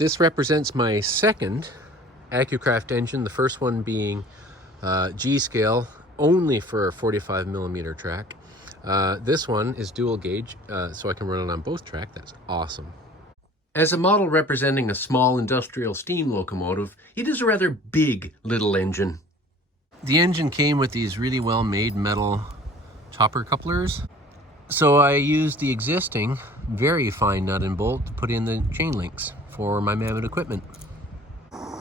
This represents my second Accucraft engine, the first one being G-scale, only for a 45 millimeter track. This one is dual gauge, so I can run it on both track. That's awesome. As a model representing a small industrial steam locomotive, it is a rather big little engine. The engine came with these really well-made metal chopper couplers. So I used the existing very fine nut and bolt to put in the chain links for my Mamod equipment.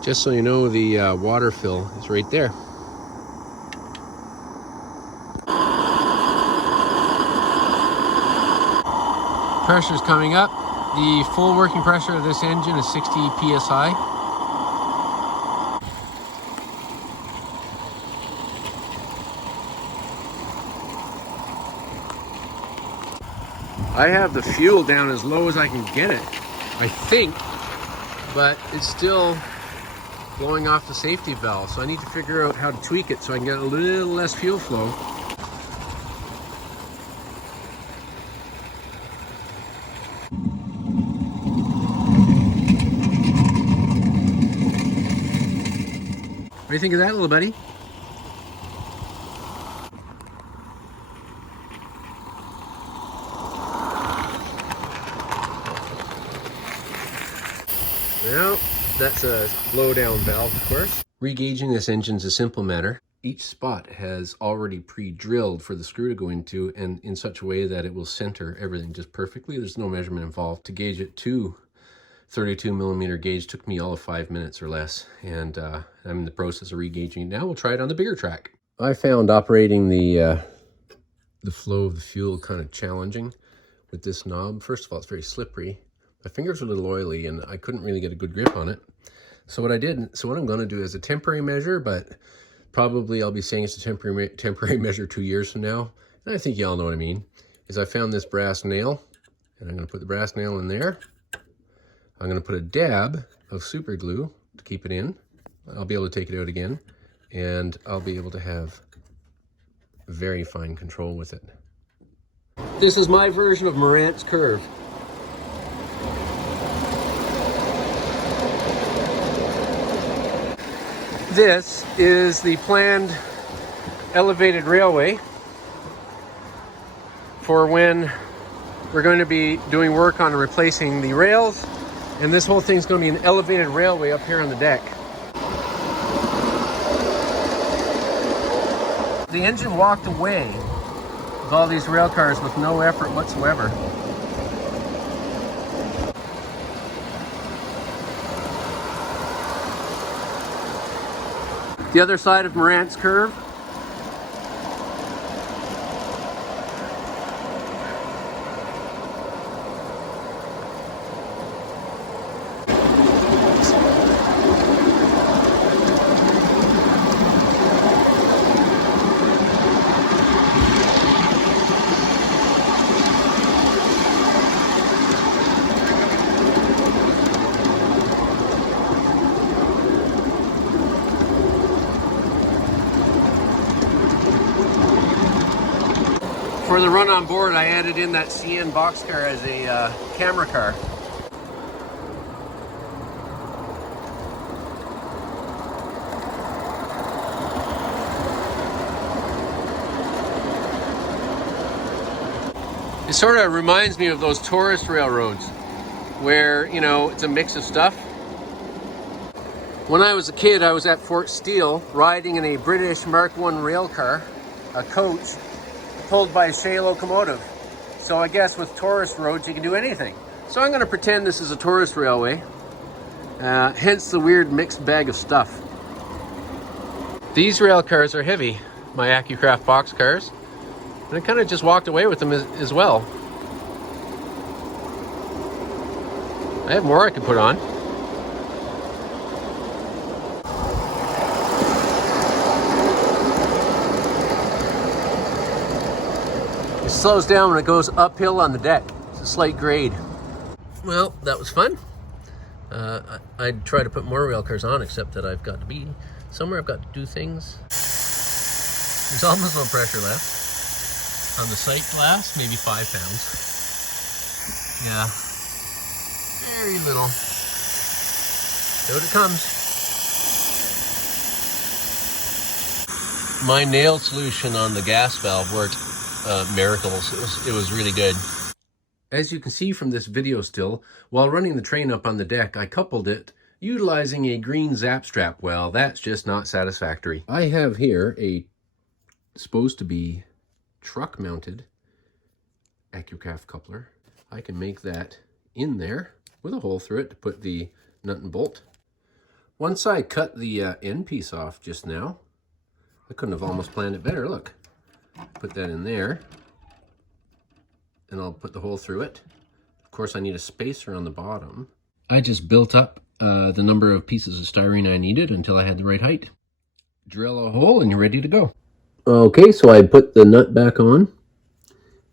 Just so you know, the water fill is right there. Pressure's coming up. The full working pressure of this engine is 60 psi. I have the fuel down as low as I can get it, I think, but it's still blowing off the safety valve, so I need to figure out how to tweak it so I can get a little less fuel flow. What do you think of that, little buddy? Well, that's a blow-down valve, of course. Regauging this engine is a simple matter. Each spot has already pre-drilled for the screw to go into, and in such a way that it will center everything just perfectly. There's no measurement involved. To gauge it to 32 millimeter gauge took me all of 5 minutes or less, and I'm in the process of regauging it now. We'll try it on the bigger track. I found operating the flow of the fuel kind of challenging with this knob. First of all, it's very slippery. My fingers are a little oily and I couldn't really get a good grip on it. So what I'm going to do is a temporary measure, but probably I'll be saying it's a temporary measure 2 years from now. And I think you all know what I mean. Is I found this brass nail, and I'm going to put the brass nail in there. I'm going to put a dab of super glue to keep it in. I'll be able to take it out again, and I'll be able to have very fine control with it. This is my version of Morant's curve. This is the planned elevated railway for when we're going to be doing work on replacing the rails, and this whole thing's going to be an elevated railway up here on the deck. The engine walked away with all these rail cars with no effort whatsoever. The other side of Morant's curve. For the run on board, I added in that CN boxcar as a camera car. It sort of reminds me of those tourist railroads where, you know, it's a mix of stuff. When I was a kid, I was at Fort Steele riding in a British Mark I rail car, a coach, pulled by a Shea locomotive. So I guess with tourist roads you can do anything. So I'm going to pretend this is a tourist railway, hence the weird mixed bag of stuff. These rail cars are heavy, my Accucraft box cars, and I kind of just walked away with them as well. I have more I could put on. It slows down when it goes uphill on the deck. It's a slight grade. Well, that was fun. I'd try to put more rail cars on, except that I've got to be somewhere. I've got to do things. There's almost no pressure left. On the sight glass, maybe 5 pounds. Yeah, very little. Out it comes. My nail solution on the gas valve worked miracles. It was really good. As you can see from this video still, while running the train up on the deck, I coupled it utilizing a green zap strap. Well, that's just not satisfactory. I have here a supposed to be truck mounted Accucraft coupler. I can make that in there with a hole through it to put the nut and bolt. Once I cut the end piece off just now, I couldn't have almost planned it better. Look, put that in there, and I'll put the hole through it. Of course, I need a spacer on the bottom. I just built up the number of pieces of styrene I needed until I had the right height. Drill a hole and you're ready to go. Okay, so I put the nut back on,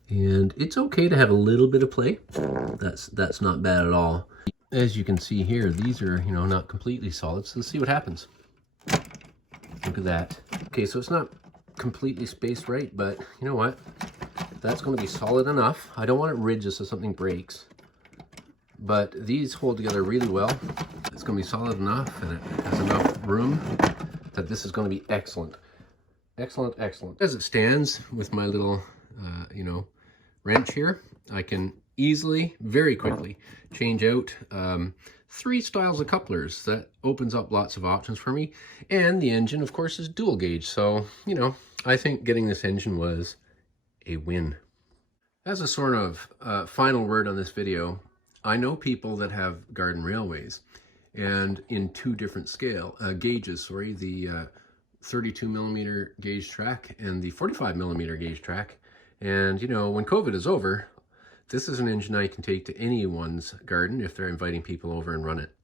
and it's okay to have a little bit of play. That's not bad at all. As you can see here, these are, not completely solid, so let's see what happens. Look at that. Okay, so it's not completely spaced right, but you know what? That's going to be solid enough. I don't want it rigid so something breaks, but these hold together really well. It's going to be solid enough, and it has enough room that this is going to be excellent. Excellent, excellent. As it stands with my little, wrench here, I can easily, very quickly, change out 3 styles of couplers. That opens up lots of options for me. And the engine, of course, is dual gauge. So, I think getting this engine was a win. As a sort of final word on this video, I know people that have garden railways, and in 2 different gauges, the 32 millimeter gauge track and the 45 millimeter gauge track. And when COVID is over, this is an engine I can take to anyone's garden if they're inviting people over and run it.